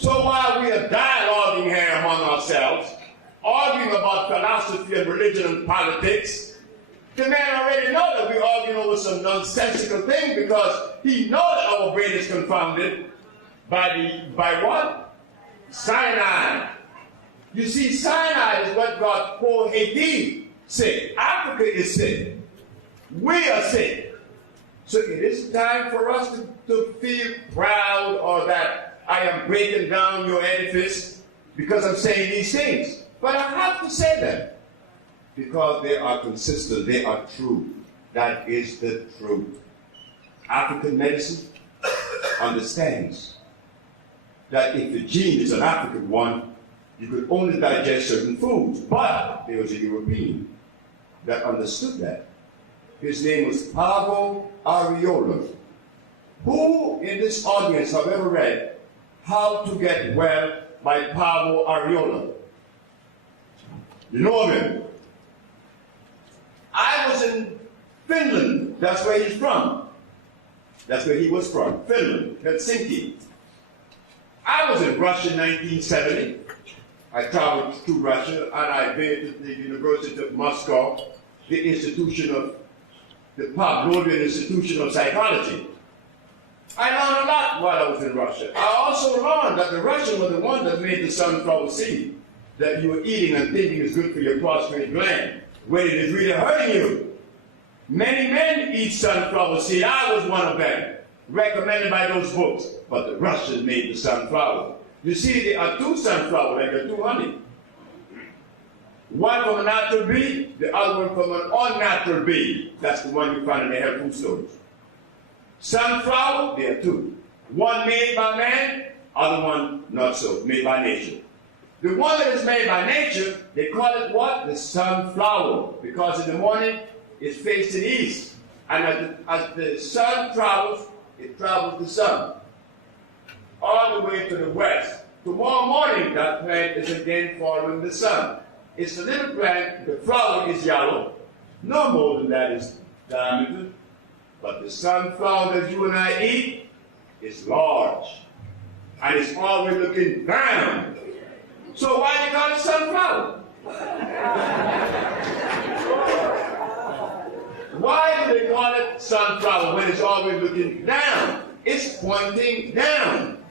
So while we are dialoguing here among ourselves, arguing about philosophy and religion and politics, the man already knows that we're arguing over some nonsensical thing because he knows that our brain is confounded by what? Cyanide. You see, cyanide is what got poor Haiti sick. Africa is sick. We are sick. So it is time for us to feel proud or that I am breaking down your edifice because I'm saying these things. But I have to say them because they are consistent, they are true. That is the truth. African medicine understands that if the gene is an African one, you could only digest certain foods. But there was a European that understood that. His name was Pablo Arriola. Who in this audience have ever read How to Get Well by Pablo Arriola? You know him. I was in Finland. That's where he's from. That's where he was from. Finland, Helsinki. I was in Russia in 1970. I traveled to Russia and I visited the University of Moscow, the institution of the Pavlovian Institution of Psychology. I learned a lot while I was in Russia. I also learned that the Russians were the ones that made the sunflower seed that you were eating and thinking is good for your prostate gland, when it is really hurting you. Many men eat sunflower seed. I was one of them, recommended by those books. But the Russians made the sunflower. You see, there are two sunflowers, like there are two honey. One from a natural bee, the other one from an unnatural bee. That's the one you find in the health food stores. Sunflower, there are two. One made by man, other one not so, made by nature. The one that is made by nature, they call it what? The sunflower. Because in the morning, it's facing east. And as the sun travels, it travels the sun. All the way to the west. Tomorrow morning, that plant is again following the sun. It's a little plant, the flower is yellow. No more than that is diameter. But the sunflower that you and I eat is large. And it's always looking down. So why do you call it sunflower? Why do they call it sunflower when it's always looking down? It's pointing down.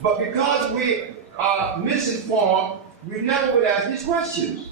But because we are misinformed, we never would ask these questions.